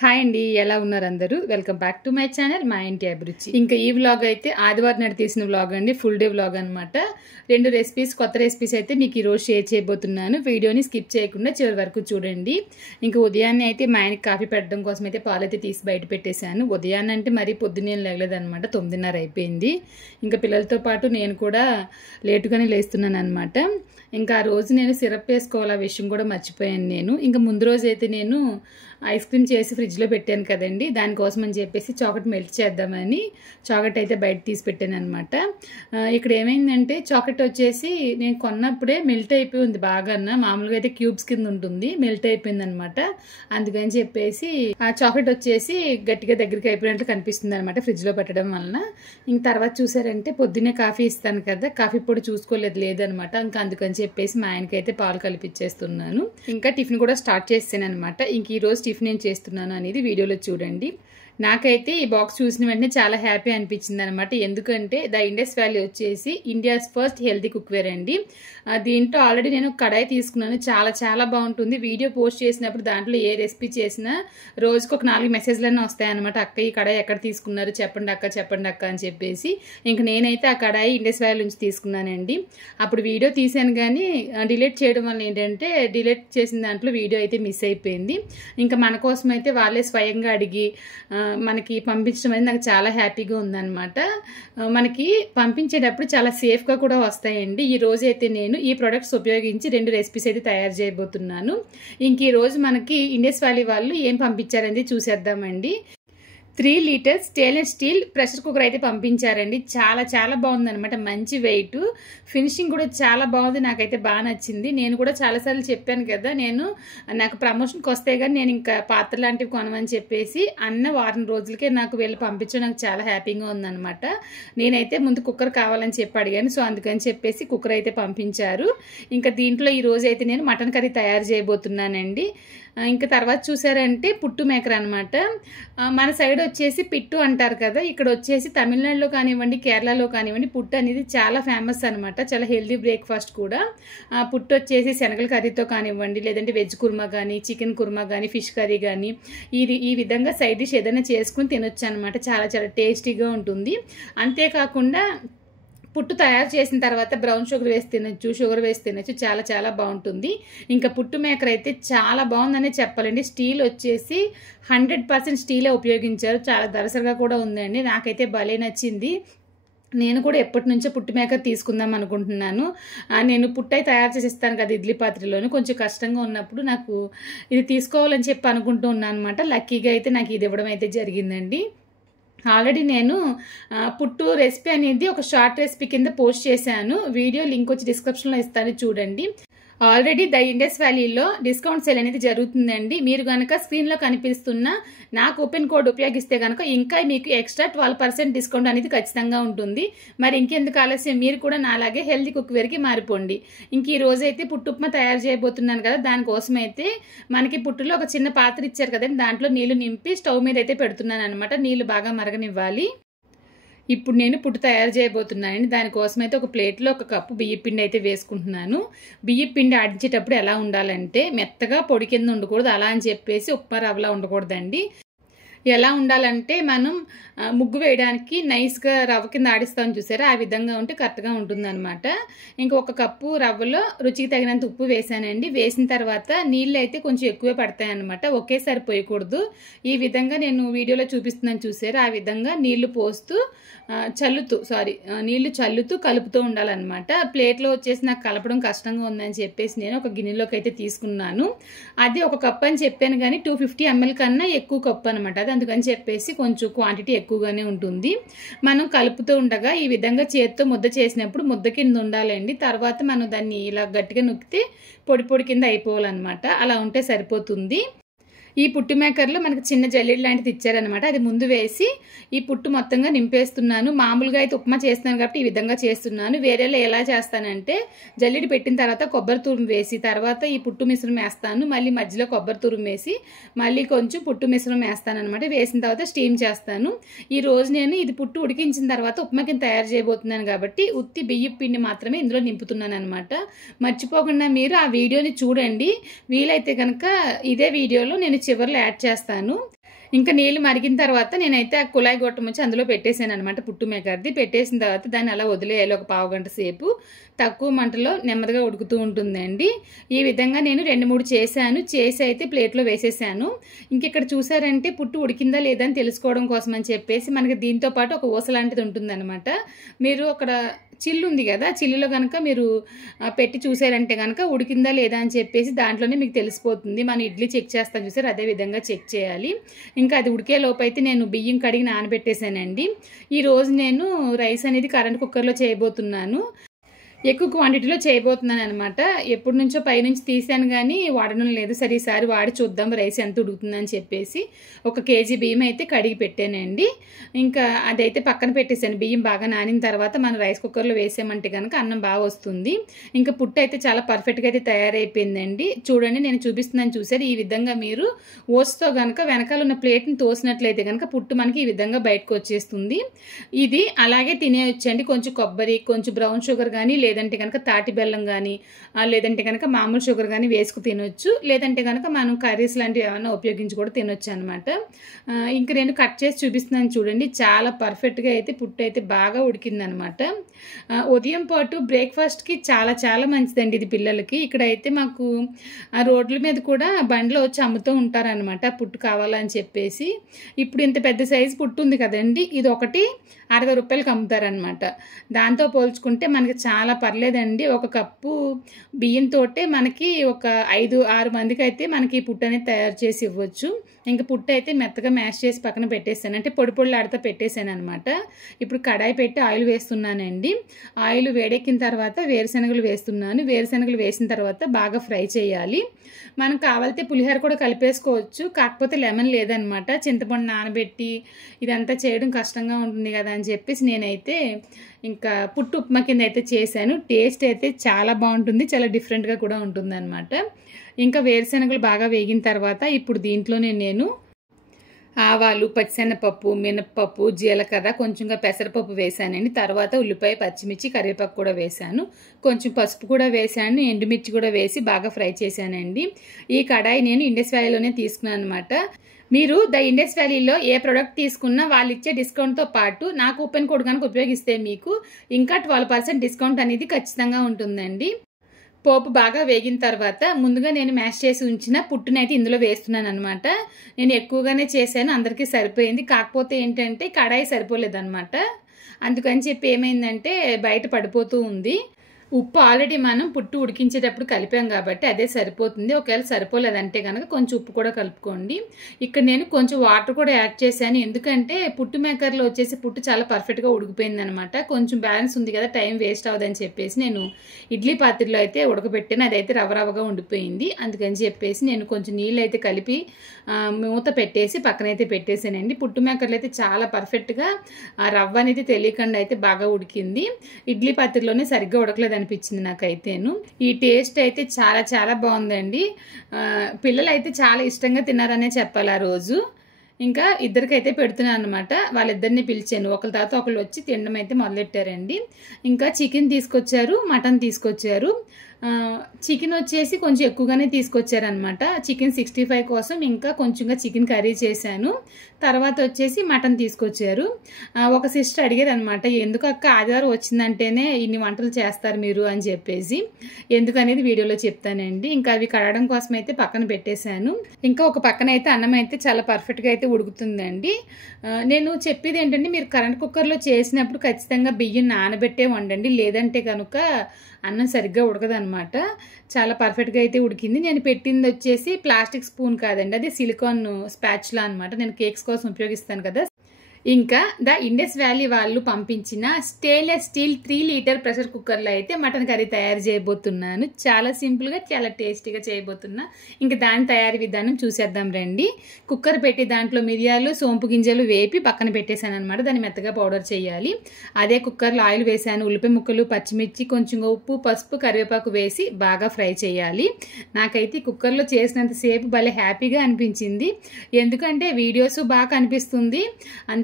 Hi అండి, ఎలా ఉన్నారు అందరూ? Welcome back to my channel మా ఇంటి అభిరుచి. ఇంకా ఈ వ్లాగ్ అయితే ఆదివారం నాడు తీసిన వ్లాగ్ అండి, ఫుల్ డే వ్లాగ్ అనమాట. 2 రెసిపీస్, కొత్త రెసిపీస్ అయితే మీకు ఈరోజు షేర్ చేయబోతున్నాను. వీడియోని స్కిప్ చేయకుండా చివరి వరకు చూడండి. ఇంకా ఉదయాన్నే అయితే మా ఆయనకి కాఫీ పెట్టడం కోసం అయితే పాలు అయితే తీసి బయట పెట్టేశాను. ఉదయాన్నే అంటే మరీ పొద్దున్నే లేగలేదనమాట, 9:30 అయిపోయింది. ఇంకా పిల్లలతో పాటు నేను కూడా లేటుగానే లేస్తున్నాను అనమాట. ఇంకా ఆ రోజు నేను సిరప్ వేసుకోవాలి, ఆ విషయం కూడా మర్చిపోయాను నేను. ఇంకా ముందు రోజు అయితే నేను ఐస్ క్రీమ్ చేసి ఫ్రిడ్జ్లో పెట్టాను కదండి, దానికోసం అని చెప్పేసి చాక్లెట్ మెల్ట్ చేద్దామని చాక్లెట్ అయితే బయట తీసి పెట్టాను అనమాట. ఇక్కడ ఏమైందంటే చాక్లెట్ వచ్చేసి నేను కొన్నప్పుడే మెల్ట్ అయిపోయి ఉంది బాగా. మామూలుగా అయితే క్యూబ్స్ కింద ఉంటుంది, మెల్ట్ అయిపోయింది అనమాట. అందుకని చెప్పేసి ఆ చాక్లెట్ వచ్చేసి గట్టిగా దగ్గరికి అయిపోయినట్లు కనిపిస్తుంది అనమాట ఫ్రిడ్జ్లో పెట్టడం వలన. ఇంక తర్వాత చూసారంటే పొద్దున్నే కాఫీ ఇస్తాను కదా, కాఫీ పొడి చూసుకోలేదు లేదనమాట. ఇంకా అందుకని చెప్పేసి మా ఆయనకైతే పాలు కలిపిచ్చేస్తున్నాను. ఇంకా టిఫిన్ కూడా స్టార్ట్ చేస్తాను అనమాట. ఇంక ఈరోజు టిఫిన్ ఏం చేస్తున్నాను అనేది వీడియోలో చూడండి. నాకైతే ఈ బాక్స్ చూసిన వెంటనే చాలా హ్యాపీ అనిపించింది అనమాట. ఎందుకంటే ద ఇండస్ వ్యాలీ వచ్చేసి ఇండియాస్ ఫస్ట్ హెల్తీ కుక్వేర్ అండి. దీంట్లో ఆల్రెడీ నేను కడాయి తీసుకున్నాను, చాలా చాలా బాగుంటుంది. వీడియో పోస్ట్ చేసినప్పుడు దాంట్లో ఏ రెసిపీ చేసినా రోజుకు ఒక 4 మెసేజ్లన్నీ వస్తాయన్నమాట. అక్క ఈ కడాయి ఎక్కడ తీసుకున్నారు, చెప్పండి అక్క అని చెప్పేసి. ఇంక నేనైతే ఆ కడాయి ఇండస్ వ్యాలీ నుంచి తీసుకున్నానండి. అప్పుడు వీడియో తీసాను కానీ డిలీట్ చేయడం వల్ల ఏంటంటే డిలీట్ చేసిన దాంట్లో వీడియో అయితే మిస్ అయిపోయింది. ఇంకా మన కోసం అయితే వాళ్ళే స్వయంగా అడిగి మనకి పంపించడం అనేది నాకు చాలా హ్యాపీగా ఉందన్నమాట. మనకి పంపించేటప్పుడు చాలా సేఫ్గా కూడా వస్తాయండి. ఈ రోజు అయితే నేను ఈ ప్రొడక్ట్స్ ఉపయోగించి 2 రెసిపీస్ అయితే తయారు చేయబోతున్నాను. ఇంక ఈ రోజు మనకి ఇండస్ వ్యాలీ వాళ్ళు ఏం పంపించారనేది చూసేద్దామండి. 3 litres stainless steel pressure cooker అయితే పంపించారండి. చాలా చాలా బాగుందనమాట, మంచి వెయిట్, ఫినిషింగ్ కూడా చాలా బాగుంది. నాకైతే బాగా నచ్చింది. నేను కూడా చాలాసార్లు చెప్పాను కదా, నాకు ప్రమోషన్కి వస్తే కానీ నేను ఇంకా పాత్ర లాంటివి కొనమని చెప్పేసి అన్న వారం రోజులకే నాకు వెళ్ళి పంపించడం నాకు చాలా హ్యాపీగా ఉందనమాట. నేనైతే ముందు కుక్కర్ కావాలని చెప్పి అడిగాను, సో అందుకని చెప్పేసి కుక్కర్ అయితే పంపించారు. ఇంకా దీంట్లో ఈ రోజు అయితే నేను మటన్ కర్రీ తయారు చేయబోతున్నానండి. ఇంకా తర్వాత చూసారంటే పుట్టు మేకర్ అనమాట. మన సైడ్ వచ్చేసి పిట్టు అంటారు కదా, ఇక్కడ వచ్చేసి తమిళనాడులో కానివ్వండి, కేరళలో కానివ్వండి పుట్టు అనేది చాలా ఫేమస్ అనమాట. చాలా హెల్దీ బ్రేక్ఫాస్ట్ కూడా. పుట్టు వచ్చేసి శనగల కర్రీతో కానివ్వండి, లేదంటే వెజ్ కుర్మా కానీ, చికెన్ కుర్మా కానీ, ఫిష్ కర్రీ కానీ ఈ విధంగా సైడ్ డిష్ ఏదైనా చేసుకుని తినొచ్చు అనమాట. చాలా చాలా టేస్టీగా ఉంటుంది. అంతేకాకుండా పుట్టు తయారు చేసిన తర్వాత బ్రౌన్ షుగర్ వేసి తినొచ్చు, షుగర్ వేసి తినొచ్చు, చాలా చాలా బాగుంటుంది. ఇంకా పుట్టు మేకర్ అయితే చాలా బాగుందనే చెప్పాలండి. స్టీల్ వచ్చేసి 100% స్టీలే ఉపయోగించారు. చాలా దరసరిగా కూడా ఉందండి. నాకైతే భలే నచ్చింది. నేను కూడా ఎప్పటి నుంచో పుట్టు మేకర్ తీసుకుందాం అనుకుంటున్నాను. నేను పుట్టై తయారు చేసి ఇస్తాను కదా ఇడ్లీ పాత్రలోని, కొంచెం కష్టంగా ఉన్నప్పుడు నాకు ఇది తీసుకోవాలని చెప్పి అనుకుంటూ ఉన్నాను అనమాట. లక్కీగా అయితే నాకు ఇది ఇవ్వడం అయితే జరిగిందండి. ఆల్రెడీ నేను పుట్టు రెసిపీ అనేది ఒక షార్ట్ రెసిపీ కింద పోస్ట్ చేశాను. వీడియో లింక్ వచ్చి డిస్క్రిప్షన్లో ఇస్తాను చూడండి. ఆల్రెడీ ద ఇండస్ వ్యాలీలో డిస్కౌంట్ సేల్ అనేది జరుగుతుందండి. మీరు కనుక స్క్రీన్లో కనిపిస్తున్న నా కూపెన్ కోడ్ ఉపయోగిస్తే కనుక ఇంకా మీకు ఎక్స్ట్రా 12% డిస్కౌంట్ అనేది ఖచ్చితంగా ఉంటుంది. మరి ఇంకెందుకు ఆలస్యం, మీరు కూడా నాలాగే హెల్తీ కుక్వేర్కి మారిపోండి. ఇంక ఈ రోజు అయితే పుట్టు ఉప్మా తయారు చేయబోతున్నాను కదా, దానికోసం అయితే మనకి పుట్టులో ఒక చిన్న పాత్ర ఇచ్చారు కదండి, దాంట్లో నీళ్లు నింపి స్టవ్ మీద అయితే పెడుతున్నాను అనమాట. నీళ్లు బాగా మరగనివ్వాలి. ఇప్పుడు నేను పుట్టు తయారు చేయబోతున్నానండి. దానికోసం అయితే ఒక ప్లేట్లో 1 కప్పు బియ్యం పిండి అయితే వేసుకుంటున్నాను. బియ్యం పిండి ఆడించేటప్పుడు ఎలా ఉండాలంటే మెత్తగా పొడి కింద ఉండకూడదు, అలా అని చెప్పేసి ఉప్మా రవ్వలా ఉండకూడదండి. ఎలా ఉండాలంటే మనం ముగ్గు వేయడానికి నైస్గా రవ్వ కింద ఆడిస్తామని చూసారా, ఆ విధంగా ఉంటే కరెక్ట్గా ఉంటుందన్నమాట. ఇంకా 1 కప్పు రవ్వలో రుచికి తగినంత ఉప్పు వేసానండి. వేసిన తర్వాత నీళ్ళు అయితే కొంచెం ఎక్కువే పడతాయన్నమాట, ఒకేసారి పోయకూడదు. ఈ విధంగా నేను వీడియోలో చూపిస్తున్నాను చూసారా, ఆ విధంగా నీళ్లు పోస్తూ నీళ్లు చల్లుతూ కలుపుతూ ఉండాలన్నమాట. ప్లేట్లో వచ్చేసి నాకు కలపడం కష్టంగా ఉందని చెప్పేసి నేను ఒక గిన్నెలోకి అయితే తీసుకున్నాను. అది 1 కప్ అని చెప్పాను కానీ 250 ml కన్నా ఎక్కువ కప్పు అనమాట. అది అందుకని చెప్పేసి కొంచెం క్వాంటిటీ ఎక్కువగానే ఉంటుంది. మనం కలుపుతూ ఉండగా ఈ విధంగా చేతితో ముద్ద చేసినప్పుడు ముద్ద కింద ఉండాలండి. తర్వాత మనం దాన్ని ఇలా గట్టిగా నొక్కితే పొడి పొడి కింద అయిపోవాలన్నమాట. అలా ఉంటే సరిపోతుంది. ఈ పుట్టు మేకర్లో మనకి చిన్న జల్లెడ లాంటిది ఇచ్చారనమాట, అది ముందు వేసి ఈ పుట్టు మొత్తంగా నింపేస్తున్నాను. మామూలుగా అయితే ఉప్మా చేస్తున్నాను కాబట్టి ఈ విధంగా చేస్తున్నాను. వేరేలో ఎలా చేస్తానంటే జల్లెడ పెట్టిన తర్వాత కొబ్బరి తురుము వేసి తర్వాత ఈ పుట్టు మిశ్రమం వేస్తాను, మళ్ళీ మధ్యలో కొబ్బరి తురుము వేసి మళ్ళీ కొంచెం పుట్టు మిశ్రమం వేస్తాను అనమాట. వేసిన తర్వాత స్టీమ్ చేస్తాను. ఈ రోజు నేను ఇది పుట్టు ఉడికించిన తర్వాత ఉప్మా కింద తయారు చేయబోతున్నాను కాబట్టి ఉత్తి బియ్యం పిండి మాత్రమే ఇందులో నింపుతున్నాను అనమాట. మర్చిపోకుండా మీరు ఆ వీడియోని చూడండి. వీలైతే కనుక ఇదే వీడియోలో నేను చివర్లో యాడ్ చేస్తాను. ఇంకా నీళ్ళు మరిగిన తర్వాత నేనైతే ఆ కుళాయి గొట్టం వచ్చి అందులో పెట్టేసాను అనమాట పుట్టు మేకర్ది. పెట్టేసిన తర్వాత దాన్ని అలా వదిలేయాలి ఒక పావు గంట సేపు. తక్కువ మంటలో నెమ్మదిగా ఉడుకుతూ ఉంటుందండి. ఈ విధంగా నేను 2-3 చేశాను. చేసి అయితే ప్లేట్లో వేసేసాను. ఇంకిక్కడ చూసారంటే పుట్టు ఉడికిందా లేదా అని తెలుసుకోవడం కోసం అని చెప్పేసి మనకి దీంతో పాటు ఒక ఊస లాంటిది ఉంటుందన్నమాట. మీరు అక్కడ చిల్లు ఉంది కదా, చిల్లులో కనుక మీరు పెట్టి చూసారంటే కనుక ఉడికిందా లేదా అని చెప్పేసి దాంట్లోనే మీకు తెలిసిపోతుంది. మన ఇడ్లీ చెక్ చేస్తాను చూసారు, అదే విధంగా చెక్ చేయాలి. ఇంకా అది ఉడికే లోపు అయితే నేను బియ్యం కడిగి నానబెట్టేశానండి. ఈరోజు నేను రైస్ అనేది కరెంట్ కుక్కర్లో చేయబోతున్నాను. ఎక్కువ క్వాంటిటీలో చేయబోతున్నాను అనమాట. ఎప్పటి నుంచో పైనుంచి తీసాను కానీ వాడడం లేదు. సరే ఈసారి వాడి చూద్దాం రైస్ ఎంత ఉడుకుతుందని చెప్పేసి 1 కేజీ బియ్యం అయితే కడిగి పెట్టానండి. ఇంకా అదైతే పక్కన పెట్టేశాను. బియ్యం బాగా నానిన తర్వాత మనం రైస్ కుక్కర్లో వేసామంటే కనుక అన్నం బాగా వస్తుంది. ఇంకా పుట్టు అయితే చాలా పర్ఫెక్ట్గా అయితే తయారైపోయిందండి. చూడండి నేను చూపిస్తున్నాను చూసారు. ఈ విధంగా మీరు ఓస్తో కనుక వెనకాల ఉన్న ప్లేట్ని తోసినట్లయితే కనుక పుట్టు మనకి ఈ విధంగా బయటకు వచ్చేస్తుంది. ఇది అలాగే తినేయొచ్చండి. కొంచెం కొబ్బరి, కొంచెం బ్రౌన్ షుగర్ కానీ లేదంటే కనుక తాటి బెల్లం కానీ లేదంటే కనుక మామూలు షుగర్ కానీ వేసుకు తినొచ్చు. లేదంటే కనుక మనం కర్రీస్ లాంటివి ఏమైనా ఉపయోగించి కూడా తినొచ్చు అనమాట. ఇంక నేను కట్ చేసి చూపిస్తున్నాను చూడండి. చాలా పర్ఫెక్ట్గా అయితే పుట్టు అయితే బాగా ఉడికిందనమాట. ఉదయం పాటు బ్రేక్ఫాస్ట్కి చాలా చాలా మంచిదండి ఇది పిల్లలకి. ఇక్కడైతే మాకు రోడ్ల మీద కూడా బండ్లో వచ్చి అమ్ముతూ ఉంటారనమాట పుట్టు కావాలని చెప్పేసి. ఇప్పుడు ఇంత పెద్ద సైజు పుట్టు ఉంది కదండి, ఇది ఒకటి 60 రూపాయలకి అమ్ముతారనమాట. దాంతో పోల్చుకుంటే మనకి చాలా పర్లేదండి. 1 కప్పు బియ్యంతో మనకి ఒక 5-6 మందికి అయితే మనకి పుట్టు అనేది తయారు చేసి ఇవ్వచ్చు. ఇంకా పుట్టు అయితే మెత్తగా మ్యాష్ చేసి పక్కన పెట్టేసాను, అంటే పొడి పొడిలాడుతూ పెట్టేశాను అనమాట. ఇప్పుడు కడాయి పెట్టి ఆయిల్ వేస్తున్నానండి. ఆయిల్ వేడెక్కిన తర్వాత వేరుశనగలు వేస్తున్నాను. వేరుశనగలు వేసిన తర్వాత బాగా ఫ్రై చేయాలి. మనం కావాలితే పులిహోర కూడా కలిపేసుకోవచ్చు, కాకపోతే లెమన్ లేదనమాట. చింతపండు నానబెట్టి ఇదంతా చేయడం కష్టంగా ఉంటుంది కదా అని చెప్పేసి నేనైతే ఇంకా పుట్టు ఉప్మా కింద అయితే చేశాను. టేస్ట్ అయితే చాలా బాగుంటుంది, చాలా డిఫరెంట్గా కూడా ఉంటుంది అనమాట. ఇంకా వేరుశనగలు బాగా వేగిన తర్వాత ఇప్పుడు దీంట్లోనే నేను ఆవాలు, పచ్చిశనగపప్పు, మినప్పప్పు, జీలకర్ర, కొంచెంగా పెసరపప్పు వేసానండి. తర్వాత ఉల్లిపాయ, పచ్చిమిర్చి, కరివేపాకు కూడా వేసాను. కొంచెం పసుపు కూడా వేసాను, ఎండుమిర్చి కూడా వేసి బాగా ఫ్రై చేశానండి. ఈ కడాయి నేను ఇండస్ వ్యాలీలోనే తీసుకున్నాను అనమాట. మీరు ద ఇండస్ వ్యాలీలో ఏ ప్రోడక్ట్ తీసుకున్నా వాళ్ళు ఇచ్చే డిస్కౌంట్తో పాటు నా కూపన్ కోడ్ కనుక ఉపయోగిస్తే మీకు ఇంకా 12% డిస్కౌంట్ అనేది ఖచ్చితంగా ఉంటుందండి. పోపు బాగా వేగిన తర్వాత ముందుగా నేను మ్యాష్ చేసి ఉంచిన పుట్టునైతే ఇందులో వేస్తున్నాను అనమాట. నేను ఎక్కువగానే చేశాను, అందరికీ సరిపోయింది. కాకపోతే ఏంటంటే కడాయి సరిపోలేదన్నమాట. అందుకని చెప్పి ఏమైందంటే బయట పడిపోతూ ఉంది. ఉప్పు ఆల్రెడీ మనం పుట్టు ఉడికించేటప్పుడు కలిపాం కాబట్టి అదే సరిపోతుంది. ఒకవేళ సరిపోలేదంటే కనుక కొంచెం ఉప్పు కూడా కలుపుకోండి. ఇక్కడ నేను కొంచెం వాటర్ కూడా యాడ్ చేశాను, ఎందుకంటే పుట్టు మేకర్లో వచ్చేసి పుట్టు చాలా పర్ఫెక్ట్గా ఉడికిపోయింది అనమాట. కొంచెం బ్యాలెన్స్ ఉంది కదా, టైం వేస్ట్ అవ్వదని చెప్పేసి నేను ఇడ్లీ పాత్రలో అయితే ఉడకబెట్టాను. అదైతే రవ్వ ఉండిపోయింది. అందుకని చెప్పేసి నేను కొంచెం నీళ్ళు అయితే కలిపి మూత పెట్టేసి పక్కనైతే పెట్టేసానండి. పుట్టు మేకర్లు అయితే చాలా పర్ఫెక్ట్గా రవ్వ అనేది తెలియకుండా అయితే బాగా ఉడికింది. ఇడ్లీ పాత్రలోనే సరిగ్గా ఉడకలేదు అనిపించింది నాకైతేను. ఈ టేస్ట్ అయితే చాలా చాలా బాగుందండి. పిల్లలు అయితే చాలా ఇష్టంగా తిన్నారనే చెప్పాలి ఆ రోజు. ఇంకా ఇద్దరికైతే పెడుతున్నాను అనమాట. వాళ్ళిద్దరిని పిలిచాను, ఒకరి తర్వాత ఒకళ్ళు వచ్చి తినడం అయితే మొదలెట్టారండి. ఇంకా చికెన్ తీసుకొచ్చారు, మటన్ తీసుకొచ్చారు. చికెన్ వచ్చేసి కొంచెం ఎక్కువగానే తీసుకొచ్చారనమాట. చికెన్ 65 కోసం ఇంకా కొంచెంగా చికెన్ కర్రీ చేశాను. తర్వాత వచ్చేసి మటన్ తీసుకొచ్చారు. ఒక సిస్టర్ అడిగారు అనమాట, ఎందుకు అక్క ఆదివారం వచ్చిందంటేనే ఇన్ని వంటలు చేస్తారు మీరు అని చెప్పేసి. ఎందుకనేది వీడియోలో చెప్తానండి. ఇంకా అవి కడగడం కోసం అయితే పక్కన పెట్టేశాను. ఇంకా ఒక పక్కన అయితే అన్నం అయితే చాలా పర్ఫెక్ట్గా అయితే ఉడుకుతుందండి. నేను చెప్పేది ఏంటంటే, మీరు కరెంట్ కుక్కర్లో చేసినప్పుడు ఖచ్చితంగా బియ్యం నానబెట్టే వండండి, లేదంటే కనుక అన్నం సరిగ్గా ఉడకదనమాట. చాలా పర్ఫెక్ట్గా అయితే ఉడికింది. నేను పెట్టింది వచ్చేసి ప్లాస్టిక్ స్పూన్ కాదండి, అది సిలికాన్ స్పాచులా అనమాట. నేను కేక్స్ కోసం ఉపయోగిస్తాను కదా. ఇంకా ద ఇండస్ వ్యాలీ వాళ్ళు పంపించిన స్టెయిన్లెస్ స్టీల్ 3 లీటర్ ప్రెషర్ కుక్కర్లో అయితే మటన్ కర్రీ తయారు చేయబోతున్నాను. చాలా సింపుల్గా చాలా టేస్టీగా చేయబోతున్నా. ఇంకా దాని తయారీ విధానం చూసేద్దాం రండి. కుక్కర్ పెట్టి దాంట్లో మిరియాలు, సోంపు గింజలు వేపి పక్కన పెట్టేశాను అనమాట. దాన్ని మెత్తగా పౌడర్ చేయాలి. అదే కుక్కర్లో ఆయిల్ వేసాను, ఉల్లిపాయ ముక్కలు, పచ్చిమిర్చి, కొంచెం ఉప్పు, పసుపు, కరివేపాకు వేసి బాగా ఫ్రై చేయాలి. నాకైతే కుక్కర్లో చేసినంతసేపు భలే హ్యాపీగా అనిపించింది, ఎందుకంటే వీడియోస్ బాగా కనిపిస్తుంది,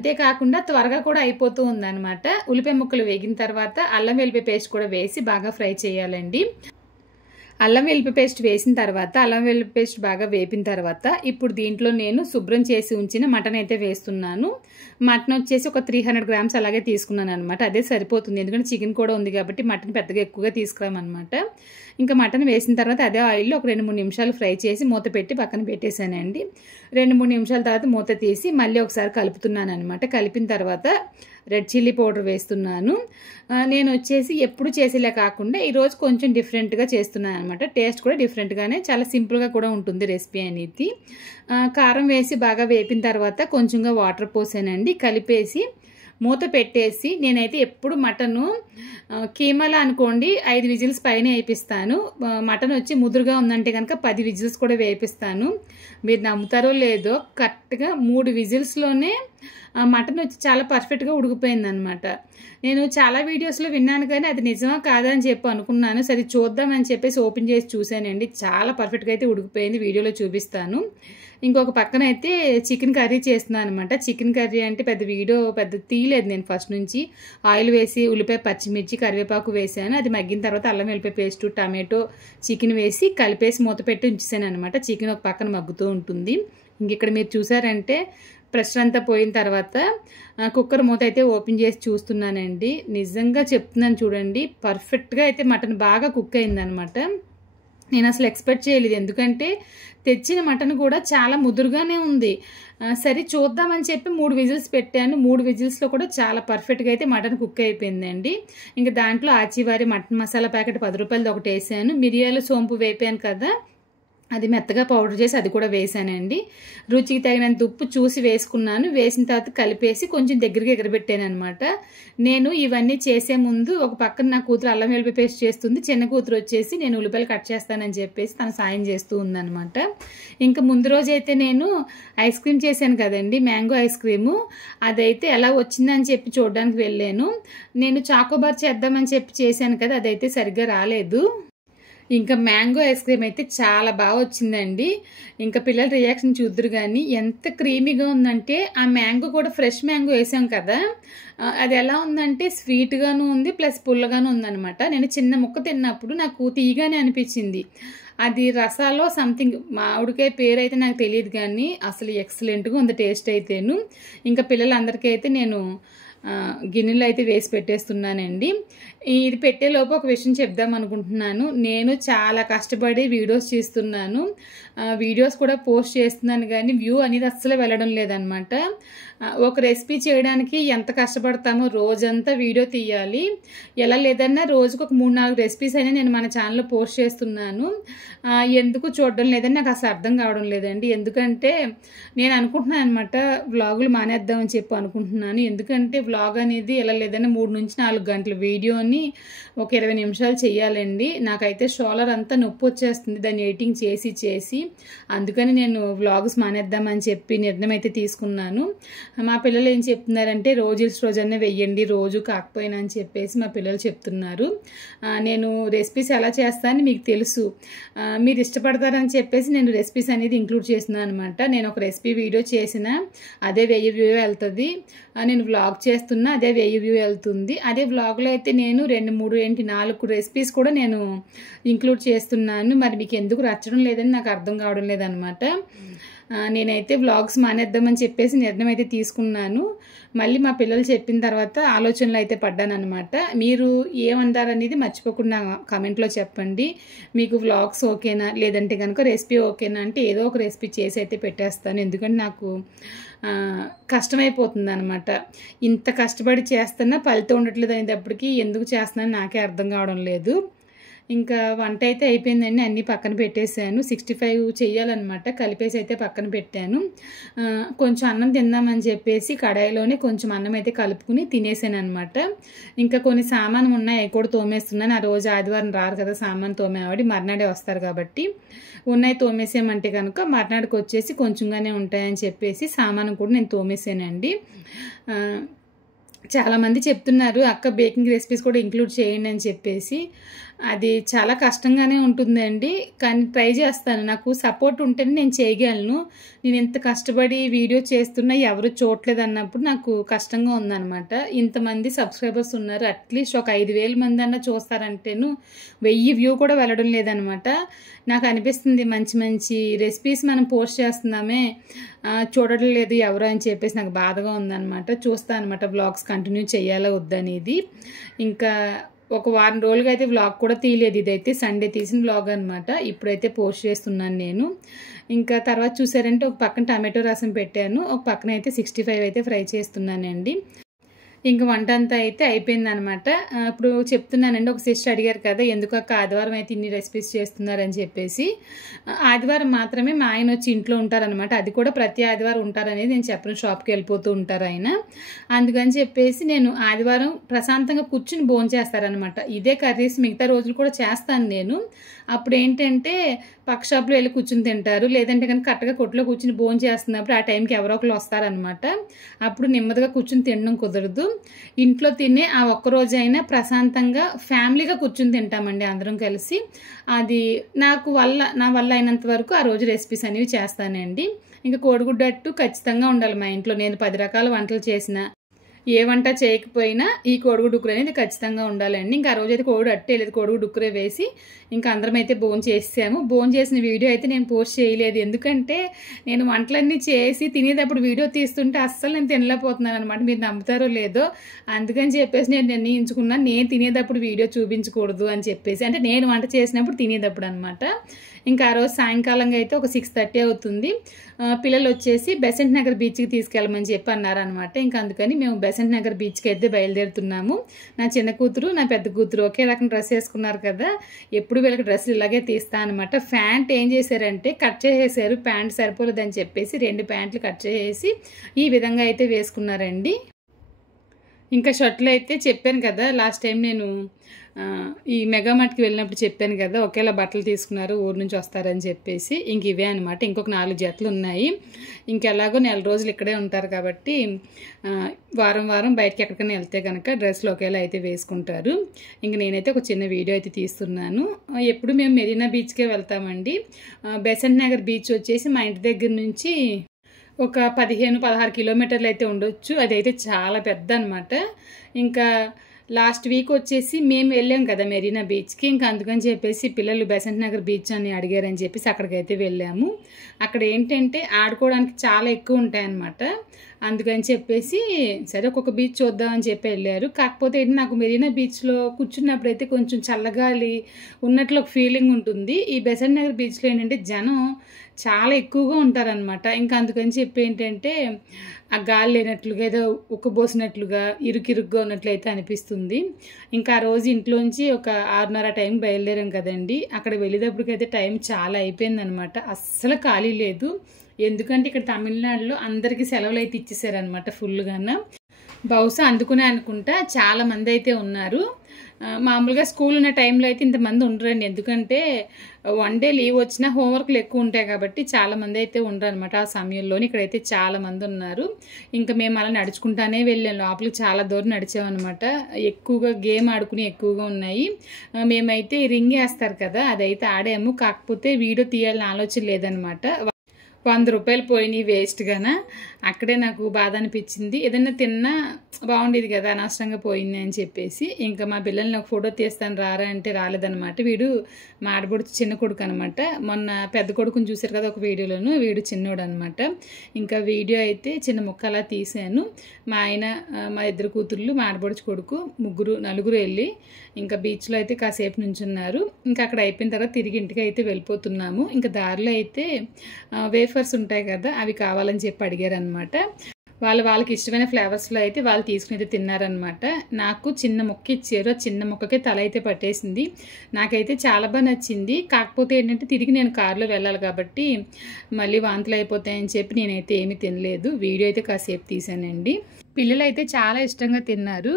అంతేకాకుండా త్వరగా కూడా అయిపోతూ ఉందన్నమాట. ఉల్లిపాయ ముక్కలు వేగిన తర్వాత అల్లం వెల్లిపాయ పేస్ట్ కూడా వేసి బాగా ఫ్రై చేయాలండి. అల్లం వెల్లుల్లి పేస్ట్ వేసిన తర్వాత అల్లం వెల్లుల్లి పేస్ట్ బాగా వేపిన తర్వాత ఇప్పుడు దీంట్లో నేను శుభ్రం చేసి ఉంచిన మటన్ అయితే వేస్తున్నాను. మటన్ వచ్చేసి ఒక 300 గ్రామ్స్ అలాగే తీసుకున్నాను అనమాట. అదే సరిపోతుంది, ఎందుకంటే చికెన్ కూడా ఉంది కాబట్టి మటన్ పెద్దగా ఎక్కువగా తీసుకురామన్నమాట. ఇంకా మటన్ వేసిన తర్వాత అదే ఆయిల్లో ఒక 2-3 నిమిషాలు ఫ్రై చేసి మూత పెట్టి పక్కన పెట్టేశానండి. 2-3 నిమిషాల తర్వాత మూత తీసి మళ్ళీ ఒకసారి కలుపుతున్నాను అనమాట. కలిపిన తర్వాత రెడ్ చిల్లీ పౌడర్ వేస్తున్నాను. నేను వచ్చేసి ఎప్పుడు చేసేలా కాకుండా ఈరోజు కొంచెం డిఫరెంట్గా చేస్తున్నాను అనమాట. టేస్ట్ కూడా డిఫరెంట్గానే, చాలా సింపుల్గా కూడా ఉంటుంది రెసిపీ అనేది. కారం వేసి బాగా వేపిన తర్వాత కొంచెంగా వాటర్ పోసానండి. కలిపేసి మూత పెట్టేసి నేనైతే ఎప్పుడు మటను కీమాలా అనుకోండి 5 విజిల్స్ పైన వేయిస్తాను. మటన్ వచ్చి ముదురుగా ఉందంటే కనుక 10 విజిల్స్ కూడా వేయిస్తాను. మీరు నమ్ముతారో లేదో కరెక్ట్గా 3 విజిల్స్లోనే మటన్ వచ్చి చాలా పర్ఫెక్ట్గా ఉడికిపోయింది అనమాట. నేను చాలా వీడియోస్లో విన్నాను కానీ అది నిజమా కాదా అని చెప్పి అనుకున్నాను. సరే చూద్దామని చెప్పేసి ఓపెన్ చేసి చూశానండి. చాలా పర్ఫెక్ట్గా అయితే ఉడికిపోయింది, వీడియోలో చూపిస్తాను. ఇంకొక పక్కన అయితే చికెన్ కర్రీ చేస్తున్నాను అనమాట. చికెన్ కర్రీ అంటే పెద్ద తీయలేదు నేను ఫస్ట్ నుంచి. ఆయిల్ వేసి ఉల్లిపాయ, పచ్చిమిర్చి, కరివేపాకు వేసాను. అది మగ్గిన తర్వాత అల్లం వెల్లిపాయ పేస్టు, టమాటో, చికెన్ వేసి కలిపేసి మూత పెట్టి ఉంచేసాను అనమాట. చికెన్ ఒక పక్కన మగ్గుతూ ఉంటుంది. ఇంక ఇక్కడ మీరు చూసారంటే ప్రెషర్ అంతా పోయిన తర్వాత కుక్కర్ మూత అయితే ఓపెన్ చేసి చూస్తున్నానండి. నిజంగా చెప్తున్నాను చూడండి, పర్ఫెక్ట్గా అయితే మటన్ బాగా కుక్ అయిందనమాట. నేను అసలు ఎక్స్పెక్ట్ చేయలేదు, ఎందుకంటే తెచ్చిన మటన్ కూడా చాలా ముదురుగానే ఉంది. సరే చూద్దామని చెప్పి 3 విజిల్స్ పెట్టాను. 3 విజిల్స్లో కూడా చాలా పర్ఫెక్ట్గా అయితే మటన్ కుక్ అయిపోయిందండి. ఇంకా దాంట్లో ఆచివారి మటన్ మసాలా ప్యాకెట్ 10 రూపాయలది ఒకటి వేసాను. మిరియాలు, సోంపు వేపాను కదా, అది మెత్తగా పౌడర్ చేసి అది కూడా వేసానండి. రుచికి తగినంత ఉప్పు చూసి వేసుకున్నాను. వేసిన తర్వాత కలిపేసి కొంచెం దగ్గరికి ఎగరబెట్టాను అనమాట. నేను ఇవన్నీ చేసే ముందు ఒక పక్కన నా కూతురు అల్లం వెల్లుల్లి పేస్ట్ చేస్తుంది, చిన్న కూతురు వచ్చేసి నేను ఉల్లిపాయలు కట్ చేస్తానని చెప్పేసి తను సాయం చేస్తూ ఉందన్నమాట. ఇంకా ముందు రోజు అయితే నేను ఐస్ క్రీమ్ చేశాను కదండి, మ్యాంగో ఐస్ క్రీము. అదైతే ఎలా వచ్చిందని చెప్పి చూడడానికి వెళ్ళాను. నేను చాకోబార్ చేద్దామని చెప్పి చేశాను కదా, అదైతే సరిగ్గా రాలేదు. ఇంకా మ్యాంగో ఐస్ క్రీమ్ అయితే చాలా బాగా వచ్చిందండి. ఇంకా పిల్లల రియాక్షన్ చూద్దరు కానీ ఎంత క్రీమీగా ఉందంటే, ఆ మ్యాంగో కూడా ఫ్రెష్ మ్యాంగో వేసాం కదా, అది ఎలా ఉందంటే స్వీట్గాను ఉంది ప్లస్ పుల్లగాను ఉందనమాట. నేను చిన్న ముక్క తిన్నప్పుడు నాకు తీయగానే అనిపించింది. అది రసాలో సంథింగ్ మామిడికాయ పేరు అయితే నాకు తెలియదు కానీ అసలు ఎక్సలెంట్గా ఉంది టేస్ట్ అయితేను. ఇంకా పిల్లలందరికీ అయితే నేను గిన్నెలో అయితే వేసి పెట్టేస్తున్నానండి. ఇది పెట్టేలోపు ఒక విషయం చెప్దాం అనుకుంటున్నాను. నేను చాలా కష్టపడి వీడియోస్ చేస్తున్నాను, వీడియోస్ కూడా పోస్ట్ చేస్తున్నాను కానీ వ్యూ అనేది అస్సలు వెళ్ళడం లేదనమాట. ఒక రెసిపీ చేయడానికి ఎంత కష్టపడతామో, రోజంతా వీడియో తీయాలి, ఎలా లేదన్నా రోజుకు ఒక 3-4 రెసిపీస్ అయినా నేను మన ఛానల్లో పోస్ట్ చేస్తున్నాను. ఎందుకు చూడడం లేదని నాకు అసలు అర్థం కావడం లేదండి. ఎందుకంటే నేను అనుకుంటున్నాను అనమాట, వ్లాగులు మానేద్దామని చెప్పి అనుకుంటున్నాను. ఎందుకంటే వ్లాగ్ అనేది ఎలా లేదన్నా 3-4 గంటల వీడియోని ఒక 20 నిమిషాలు చేయాలండి. నాకైతే షోల్డర్ అంతా నొప్పి వచ్చేస్తుంది దాన్ని ఎడిటింగ్ చేసి. అందుకని నేను వ్లాగ్స్ మానేద్దామని చెప్పి నిర్ణయం అయితే తీసుకున్నాను. మా పిల్లలు ఏం చెప్తున్నారంటే రోజన్నా వెయ్యండి, రోజు కాకపోయినా అని చెప్పేసి మా పిల్లలు చెప్తున్నారు. నేను రెసిపీస్ ఎలా చేస్తానని మీకు తెలుసు, మీరు ఇష్టపడతారని చెప్పేసి నేను రెసిపీస్ అనేది ఇంక్లూడ్ చేస్తున్నాను అనమాట. నేను ఒక రెసిపీ వీడియో చేసిన అదే 1000 వ్యూ వెళ్తుంది, నేను వ్లాగ్ చేస్తున్నా అదే 1000 వ్యూ వెళ్తుంది. అదే వ్లాగ్లో అయితే నేను 2-3-4 రెసిపీస్ కూడా నేను ఇంక్లూడ్ చేస్తున్నాను. మరి మీకు ఎందుకు నచ్చడం లేదని నాకు అర్థం కావడం లేదనమాట. నేనైతే వ్లాగ్స్ మానేద్దామని చెప్పేసి నిర్ణయం అయితే తీసుకున్నాను. మళ్ళీ మా పిల్లలు చెప్పిన తర్వాత ఆలోచనలు అయితే పడ్డాను అనమాట. మీరు ఏమంటారనేది మర్చిపోకుండా కామెంట్లో చెప్పండి. మీకు వ్లాగ్స్ ఓకేనా, లేదంటే కనుక రెసిపీ ఓకేనా అంటే ఏదో ఒక రెసిపీ చేసి అయితే పెట్టేస్తాను. ఎందుకంటే నాకు కష్టమైపోతుంది అనమాట. ఇంత కష్టపడి చేస్తున్నా ఫలితం ఉండట్లేదు అనేటప్పటికీ ఎందుకు చేస్తున్నాను నాకే అర్థం కావడం లేదు. ఇంకా వంట అయితే అయిపోయిందండి, అన్నీ పక్కన పెట్టేశాను. 65 చేయాలన్నమాట, కలిపేసి అయితే పక్కన పెట్టాను. కొంచెం అన్నం తిందామని చెప్పేసి కడాయిలోనే కొంచెం అన్నం అయితే కలుపుకుని తినేసాను అనమాట. ఇంకా కొన్ని సామాను ఉన్నాయి, అవి కూడా తోమేస్తున్నాను. ఆ రోజు ఆదివారం రారు కదా సామాను తోమేవాడి, మర్నాడే వస్తారు కాబట్టి ఉన్నాయి తోమేసేయమంటే కనుక మర్నాడికి వచ్చేసి కొంచెంగానే ఉంటాయని చెప్పేసి సామాను కూడా నేను తోమేసానండి. చాలామంది చెప్తున్నారు అక్క బేకింగ్ రెసిపీస్ కూడా ఇంక్లూడ్ చేయండి అని చెప్పేసి. అది చాలా కష్టంగానే ఉంటుందండి. కానీ ట్రై చేస్తాను. నాకు సపోర్ట్ ఉంటేనే నేను చేయగలను. నేను ఇంత కష్టపడి వీడియో చేస్తున్నా ఎవరు చూడట్లేదన్నప్పుడు నాకు కష్టంగా ఉందనమాట. ఇంతమంది సబ్స్క్రైబర్స్ ఉన్నారు. అట్లీస్ట్ ఒక 5,000 మంది అన్నా చూస్తారంటేను 1000 వ్యూ కూడా వెళ్ళడం లేదనమాట. నాకు అనిపిస్తుంది మంచి మంచి రెసిపీస్ మనం పోస్ట్ చేస్తున్నామే, చూడడం లేదు ఎవరు అని చెప్పేసి నాకు బాధగా ఉందనమాట. చూస్తాను అనమాట వ్లాగ్స్ కంటిన్యూ చేయాలా వద్దనేది. ఇంకా ఒక వారం రోజులుగా అయితే వ్లాగ్ కూడా తీయలేదు. ఇదైతే సండే తీసిన వ్లాగ్ అనమాట. ఇప్పుడైతే పోస్ట్ చేస్తున్నాను నేను. ఇంకా తర్వాత చూసారంటే ఒక పక్కన టమాటో రసం పెట్టాను, ఒక పక్కన అయితే 65 అయితే ఫ్రై చేస్తున్నానండి. ఇంక వంట అంతా అయితే అయిపోయిందనమాట. ఇప్పుడు చెప్తున్నానండి, ఒక సిస్టర్ అడిగారు కదా ఎందుకు అక్క ఆదివారం అయితే ఇన్ని రెసిపీస్ చేస్తున్నారని చెప్పేసి. ఆదివారం మాత్రమే మా ఆయన వచ్చి ఇంట్లో ఉంటారనమాట. అది కూడా ప్రతి ఆదివారం ఉంటారనేది నేను చెప్పను, షాప్కి వెళ్ళిపోతూ ఉంటారు ఆయన. అందుకని చెప్పేసి నేను ఆదివారం ప్రశాంతంగా కూర్చుని భోంచేస్తారనమాట. ఇదే కర్రీస్ మిగతా రోజులు కూడా చేస్తాను నేను. అప్పుడు ఏంటంటే పక్క షాప్లో వెళ్ళి కూర్చుని తింటారు, లేదంటే కనుక కరెక్ట్గా కొట్లో కూర్చుని భోంచేస్తున్నప్పుడు ఆ టైంకి ఎవరో ఒకరు వస్తారనమాట. అప్పుడు నెమ్మదిగా కూర్చుని తినడం కుదరదు. ఇంట్లో తినే ఆ ఒక్కరోజైనా ప్రశాంతంగా ఫ్యామిలీగా కూర్చుని తింటామండి అందరం కలిసి. అది నా వల్ల అయినంత వరకు ఆ రోజు రెసిపీస్ అనేవి చేస్తానండి. ఇంకా కోడిగుడ్డు అట్టు ఖచ్చితంగా ఉండాలి మా ఇంట్లో. నేను 10 రకాల వంటలు చేసిన ఏ వంట చేయకపోయినా ఈ కోడిగుడ్డు ఉక్కుర అనేది ఖచ్చితంగా ఉండాలండి. ఇంకా ఆ రోజు అయితే కోడి అట్టే లేదు, కోడిగుడ్డు ఉక్కురే వేసి ఇంకా అందరం అయితే భోంచేసాము. భోంచేసిన వీడియో అయితే నేను పోస్ట్ చేయలేదు, ఎందుకంటే నేను వంటలన్నీ చేసి తినేటప్పుడు వీడియో తీస్తుంటే అస్సలు నేను తినలేకపోతున్నాను అనమాట. మీరు నమ్ముతారో లేదో. అందుకని చెప్పేసి నేను నిర్ణయించుకున్నాను నేను తినేటప్పుడు వీడియో చూపించకూడదు అని చెప్పేసి. అంటే నేను వంట చేసినప్పుడు తినేటప్పుడు అనమాట. ఇంకా ఆ రోజు సాయంకాలంగా అయితే ఒక 6:30 అవుతుంది. పిల్లలు వచ్చేసి బెసెంట్ నగర్ బీచ్కి తీసుకెళ్ళమని చెప్పి అన్నారనమాట. ఇంకా అందుకని మేము బెసెంట్ నగర్ బీచ్కి అయితే బయలుదేరుతున్నాము. నా చిన్న కూతురు నా పెద్ద కూతురు ఒకే రకం డ్రెస్ వేసుకున్నారు కదా, ఎప్పుడు వీళ్ళకి డ్రెస్సులు ఇలాగే తీస్తా అనమాట. ప్యాంట్ ఏం చేశారంటే కట్ చేసేసారు, ప్యాంట్ సరిపోలేదని చెప్పేసి 2 ప్యాంట్లు కట్ చేసేసి ఈ విధంగా అయితే వేసుకున్నారండి. ఇంకా షర్ట్లు అయితే చెప్పాను కదా లాస్ట్ టైం నేను ఈ మెగామార్ట్కి వెళ్ళినప్పుడు చెప్పాను కదా ఒకేలా బట్టలు తీసుకున్నారు ఊరు నుంచి వస్తారని చెప్పేసి. ఇంక ఇవే అనమాట. ఇంకొక 4 జతలు ఉన్నాయి. ఇంకెలాగో నెల రోజులు ఇక్కడే ఉంటారు కాబట్టి వారం వారం బయటకి ఎక్కడికైనా వెళ్తే కనుక డ్రెస్సులు ఒకేలా అయితే వేసుకుంటారు. ఇంక నేనైతే ఒక చిన్న వీడియో అయితే తీస్తున్నాను. ఎప్పుడు మేము మెరీనా బీచ్కే వెళ్తామండి. బెసెంట్ నగర్ బీచ్ వచ్చేసి మా ఇంటి దగ్గర నుంచి ఒక 15-16 కిలోమీటర్లు అయితే ఉండొచ్చు. అదైతే చాలా పెద్ద అనమాట. ఇంకా లాస్ట్ వీక్ వచ్చేసి మేము వెళ్ళాం కదా మెరీనా బీచ్కి. ఇంకా అందుకని చెప్పేసి పిల్లలు బెసెంట్ నగర్ బీచ్ అని అడిగారని చెప్పేసి అక్కడికైతే వెళ్ళాము. అక్కడ ఏంటంటే ఆడుకోవడానికి చాలా ఎక్కువ ఉంటాయన్నమాట. అందుకని చెప్పేసి సరే ఒక్కొక్క బీచ్ చూద్దామని చెప్పి వెళ్ళారు. కాకపోతే ఏంటి నాకు మెరీనా బీచ్లో కూర్చున్నప్పుడు అయితే కొంచెం చల్లగాలి ఉన్నట్లు ఒక ఫీలింగ్ ఉంటుంది. ఈ బెసెంట్ నగర్ బీచ్లో ఏంటంటే జనం చాలా ఎక్కువగా ఉంటారనమాట. ఇంకా అందుకని చెప్పి ఏంటంటే ఆ గాలి లేనట్లుగా ఏదో ఉక్కబోసినట్లుగా ఇరుకిరుగ్గా ఉన్నట్లయితే అనిపిస్తుంది. ఇంకా ఆ రోజు ఇంట్లోంచి ఒక 6:30 టైం బయలుదేరాం కదండి. అక్కడ వెళ్ళేటప్పటికైతే టైం చాలా అయిపోయిందనమాట. అస్సలు ఖాళీ లేదు. ఎందుకంటే ఇక్కడ తమిళనాడులో అందరికీ సెలవులు అయితే ఇచ్చేసారనమాట ఫుల్గాన. బహుశా అందుకునే అనుకుంటా చాలా మంది అయితే ఉన్నారు. మామూలుగా స్కూల్ ఉన్న టైంలో అయితే ఇంతమంది ఉండరండి, ఎందుకంటే 1 డే లీవ్ వచ్చినా హోంవర్క్లు ఎక్కువ ఉంటాయి కాబట్టి చాలా మంది అయితే ఉండరు అనమాట ఆ సమయంలోని. ఇక్కడైతే చాలా మంది ఉన్నారు. ఇంకా మేము అలా నడుచుకుంటానే వెళ్ళాం, లోపలికి చాలా దూరం నడిచామన్నమాట. ఎక్కువగా గేమ్ ఆడుకుని ఎక్కువగా ఉన్నాయి. మేమైతే రింగ్ వేస్తారు కదా అదైతే ఆడాము. కాకపోతే వీడియో తీయాలని ఆలోచన లేదనమాట. 100 రూపాయలు పోయినాయి వేస్ట్గాన. అక్కడే నాకు బాధ అనిపించింది. ఏదైనా తిన్నా బాగుండేది కదా, అనవసరంగా పోయింది అని చెప్పేసి. ఇంకా మా పిల్లల్ని ఒక ఫోటో తీస్తాను రారా అంటే రాలేదనమాట. వీడు మా ఆడబడుచు చిన్న కొడుకు అనమాట. మొన్న పెద్ద కొడుకుని చూశారు కదా ఒక వీడియోలోను, వీడు చిన్నోడు అనమాట. ఇంకా వీడియో అయితే చిన్న ముక్క అలా తీసాను. మా ఆయన మా 2 కూతుర్లు మా ఆడబడుచు కొడుకు నలుగురు వెళ్ళి ఇంకా బీచ్లో అయితే కాసేపు నుంచున్నారు. ఇంకా అక్కడ అయిపోయిన తర్వాత తిరిగి ఇంటికి అయితే వెళ్ళిపోతున్నాము. ఇంకా దారిలో అయితే వేఫర్స్ ఉంటాయి కదా అవి కావాలని చెప్పి అడిగారు అనమాట. వాళ్ళకి ఇష్టమైన ఫ్లేవర్స్లో అయితే వాళ్ళు తీసుకుని అయితే తిన్నారనమాట. నాకు చిన్న మొక్క ఇచ్చారు. ఆ చిన్న మొక్కకే తల అయితే పట్టేసింది. నాకైతే చాలా బాగా నచ్చింది. కాకపోతే ఏంటంటే తిరిగి నేను కారులో వెళ్ళాలి కాబట్టి మళ్ళీ వాంతులు అయిపోతాయని చెప్పి నేనైతే ఏమీ తినలేదు. వీడియో అయితే కాసేపు తీసానండి. పిల్లలైతే చాలా ఇష్టంగా తిన్నారు.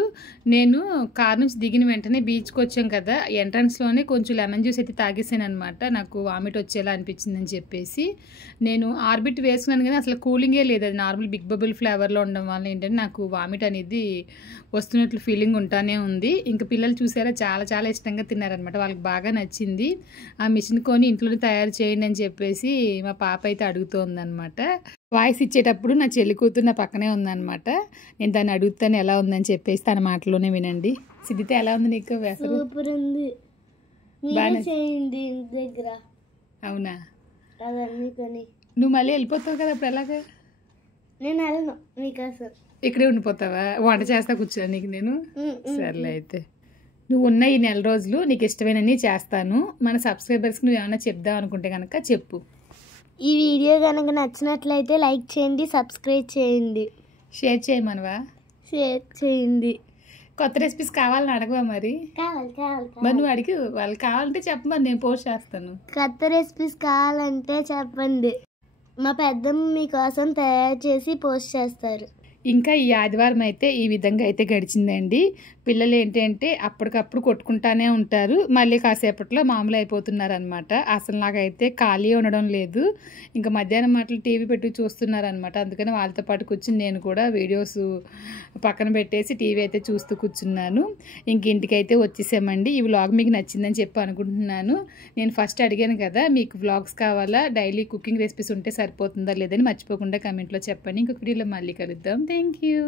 నేను కారు నుంచి దిగిన వెంటనే బీచ్‌కి వచ్చాం కదా! ఎంట్రన్స్‌లోనే కొంచెం లెమన్ జ్యూస్ అయితే తాగేసాననమాట. నాకు వామిట్ వచ్చేలా అనిపించిందని చెప్పేసి. నేను ఆర్బిట్ వేసుకున్నాను గానీ అసలు కూలింగే లేదు. అది నార్మల్ బిగ్ బబుల్ ఫ్లేవర్‌లో ఉండడం వల్ల ఏంటంటే నాకు వామిట్ అనేది వస్తున్నట్లు ఫీలింగ్ ఉంటానే ఉంది. ఇంక పిల్లలు చూసారా చాలా చాలా ఇష్టంగా తిన్నారనమాట. వాళ్ళకి బాగా నచ్చింది. ఆ మిషన్ కొని ఇంట్లోనే తయారు చేయండి అని చెప్పేసి మా పాప అయితే అడుగుతోందనమాట. వాయిస్ ఇచ్చేటప్పుడు నా చెల్లి కూతురు నా పక్కనే ఉందనమాట. నేను దాన్ని అడుగుతాను ఎలా ఉందని చెప్పేసి తన మాటలోనే వినండి. సిద్ధిత ఎలా ఉంది నీకు వేసవి? సూపర్ ఉంది. బాగా చేయండి ఇంటి దగ్గర. అవునా? అవన్నీ కొని నువ్వు మళ్ళీ వెళ్ళిపోతావు కదా అప్పుడు ఎలాగా? నేను వెళ్ళను మీకోసం. ఇక్కడే ఉండిపోతావా? వంట చేస్తా కూర్చో నీకు నేను. సర్లే అయితే నువ్వు ఉన్న ఈ నెల రోజులు నీకు ఇష్టమైనవి చేస్తాను. మన సబ్స్క్రైబర్స్కి నువ్వు ఏమైనా చెప్దాం అనుకుంటే కనుక చెప్పు. ఈ వీడియో కనుక నచ్చినట్లయితే లైక్ చేయండి, సబ్స్క్రైబ్ చేయండి, షేర్ చేయమనవా? షేర్ చేయండి. కొత్త రెసిపీస్ కావాలని అడగవా మరి? కావాలి కావాలి మరి నువ్వు అడిగి వాళ్ళు కావాలంటే చెప్పమని నేను పోస్ట్ చేస్తాను. కొత్త రెసిపీస్ కావాలంటే చెప్పండి. మా పెద్దమ్మ మీకోసం తయారు చేసి పోస్ట్ చేస్తారు. ఇంకా ఈ ఆదివారం అయితే ఈ విధంగా అయితే గడిచిందండి. పిల్లలు ఏంటంటే అప్పటికప్పుడు కొట్టుకుంటానే ఉంటారు, మళ్ళీ కాసేపట్లో మామూలు అయిపోతున్నారు అనమాట. అసలు నాకైతే ఖాళీ ఉండడం లేదు. ఇంకా మధ్యాహ్నం మాటలు టీవీ పెట్టి చూస్తున్నారనమాట. అందుకని వాళ్ళతో పాటు కూర్చుని నేను కూడా వీడియోస్ పక్కన పెట్టేసి టీవీ అయితే చూస్తూ కూర్చున్నాను. ఇంక ఇంటికైతే వచ్చేసామండి. ఈ వ్లాగ్ మీకు నచ్చిందని చెప్పి అనుకుంటున్నాను. నేను ఫస్ట్ అడిగాను కదా మీకు వ్లాగ్స్ కావాలా, డైలీ కుకింగ్ రెసిపీస్ ఉంటే సరిపోతుందా లేదని మర్చిపోకుండా కమెంట్లో చెప్పండి. ఇంకొక వీడియోలో మళ్ళీ కలుద్దాం. Thank you.